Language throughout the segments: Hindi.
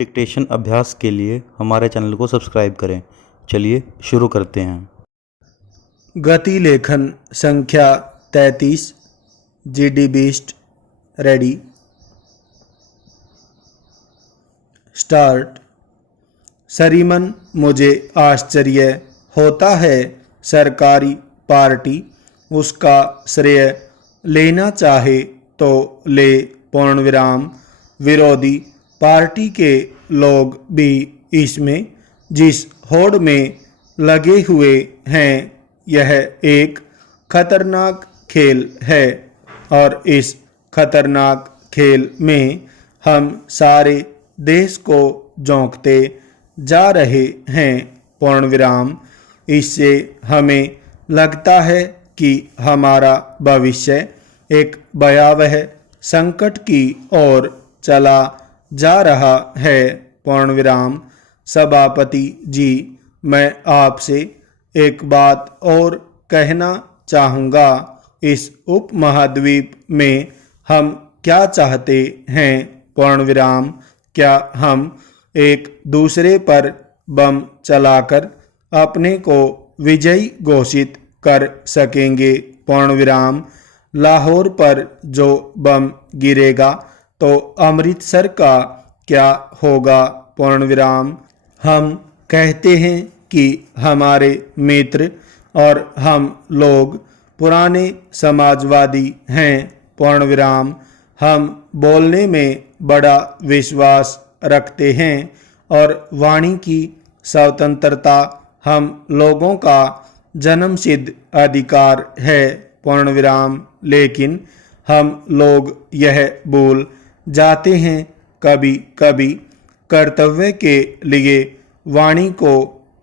डिक्टेशन अभ्यास के लिए हमारे चैनल को सब्सक्राइब करें। चलिए शुरू करते हैं। गति लेखन संख्या 33 GD बीस्ट रेडी स्टार्ट। सरीमन मुझे आश्चर्य होता है सरकारी पार्टी उसका श्रेय लेना चाहे तो ले पूर्ण विराम। विरोधी पार्टी के लोग भी इसमें जिस होड़ में लगे हुए हैं यह एक खतरनाक खेल है और इस खतरनाक खेल में हम सारे देश को झोंकते जा रहे हैं पूर्ण विराम। इससे हमें लगता है कि हमारा भविष्य एक भयावह संकट की ओर चला जा रहा है पूर्ण विराम। सभापति जी, मैं आपसे एक बात और कहना चाहूँगा। इस उपमहाद्वीप में हम क्या चाहते हैं पूर्ण विराम? क्या हम एक दूसरे पर बम चलाकर अपने को विजयी घोषित कर सकेंगे पूर्ण विराम? लाहौर पर जो बम गिरेगा तो अमृतसर का क्या होगा पूर्ण विराम? हम कहते हैं कि हमारे मित्र और हम लोग पुराने समाजवादी हैं पूर्ण विराम। हम बोलने में बड़ा विश्वास रखते हैं और वाणी की स्वतंत्रता हम लोगों का जन्मसिद्ध अधिकार है पूर्ण विराम। लेकिन हम लोग यह भूल जाते हैं कभी कभी कर्तव्य के लिए वाणी को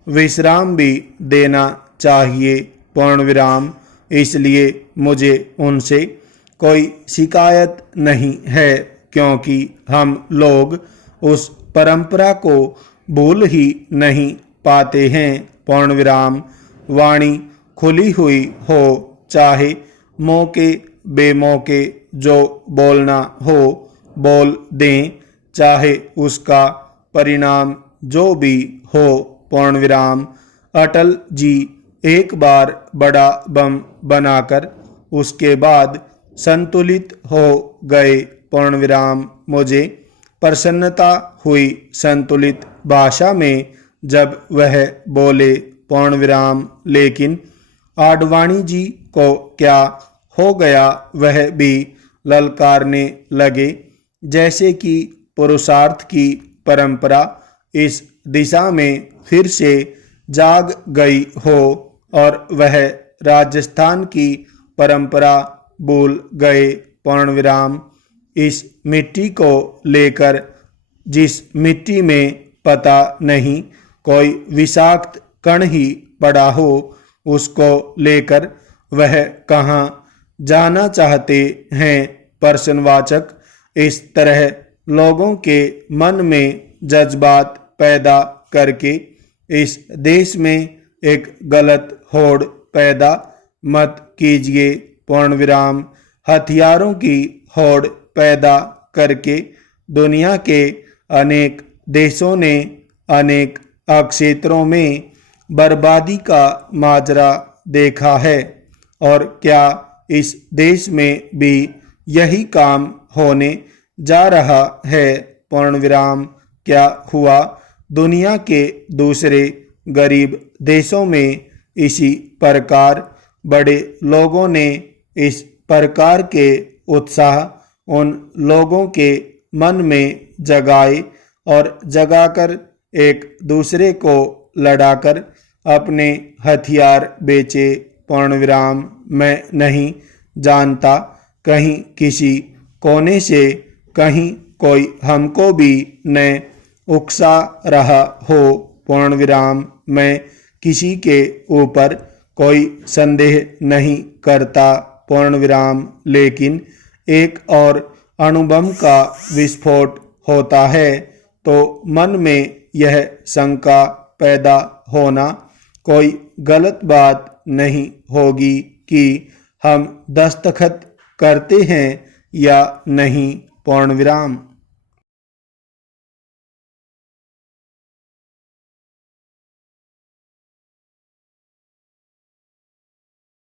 विश्राम भी देना चाहिए पूर्ण विराम। इसलिए मुझे उनसे कोई शिकायत नहीं है क्योंकि हम लोग उस परंपरा को भूल ही नहीं पाते हैं पूर्ण विराम। वाणी खुली हुई हो, चाहे मौके बेमौके जो बोलना हो बोल दें, चाहे उसका परिणाम जो भी हो पूर्ण विराम। अटल जी एक बार बड़ा बम बनाकर उसके बाद संतुलित हो गए पूर्ण विराम। मुझे प्रसन्नता हुई संतुलित भाषा में जब वह बोले पूर्ण विराम। लेकिन आडवाणी जी को क्या हो गया? वह भी ललकारने लगे जैसे कि पुरुषार्थ की परंपरा इस दिशा में फिर से जाग गई हो और वह राजस्थान की परंपरा भूल गए पूर्ण विराम। इस मिट्टी को लेकर जिस मिट्टी में पता नहीं कोई विषाक्त कण ही पड़ा हो, उसको लेकर वह कहाँ जाना चाहते हैं प्रश्नवाचक। इस तरह लोगों के मन में जज्बात पैदा करके इस देश में एक गलत होड़ पैदा मत कीजिए पूर्ण विराम। हथियारों की होड़ पैदा करके दुनिया के अनेक देशों ने अनेक क्षेत्रों में बर्बादी का माजरा देखा है और क्या इस देश में भी यही काम होने जा रहा है पूर्ण विराम? क्या हुआ दुनिया के दूसरे गरीब देशों में इसी प्रकार बड़े लोगों ने इस प्रकार के उत्साह उन लोगों के मन में जगाए और जगाकर एक दूसरे को लड़ाकर अपने हथियार बेचे पूर्ण विराम? मैं नहीं जानता, कहीं किसी कोने से कहीं कोई हमको भी न उकसा रहा हो पूर्ण विराम। मैं किसी के ऊपर कोई संदेह नहीं करता पूर्ण विराम। लेकिन एक और अणुबम का विस्फोट होता है तो मन में यह शंका पैदा होना कोई गलत बात नहीं होगी कि हम दस्तखत करते हैं या नहीं पूर्ण विराम।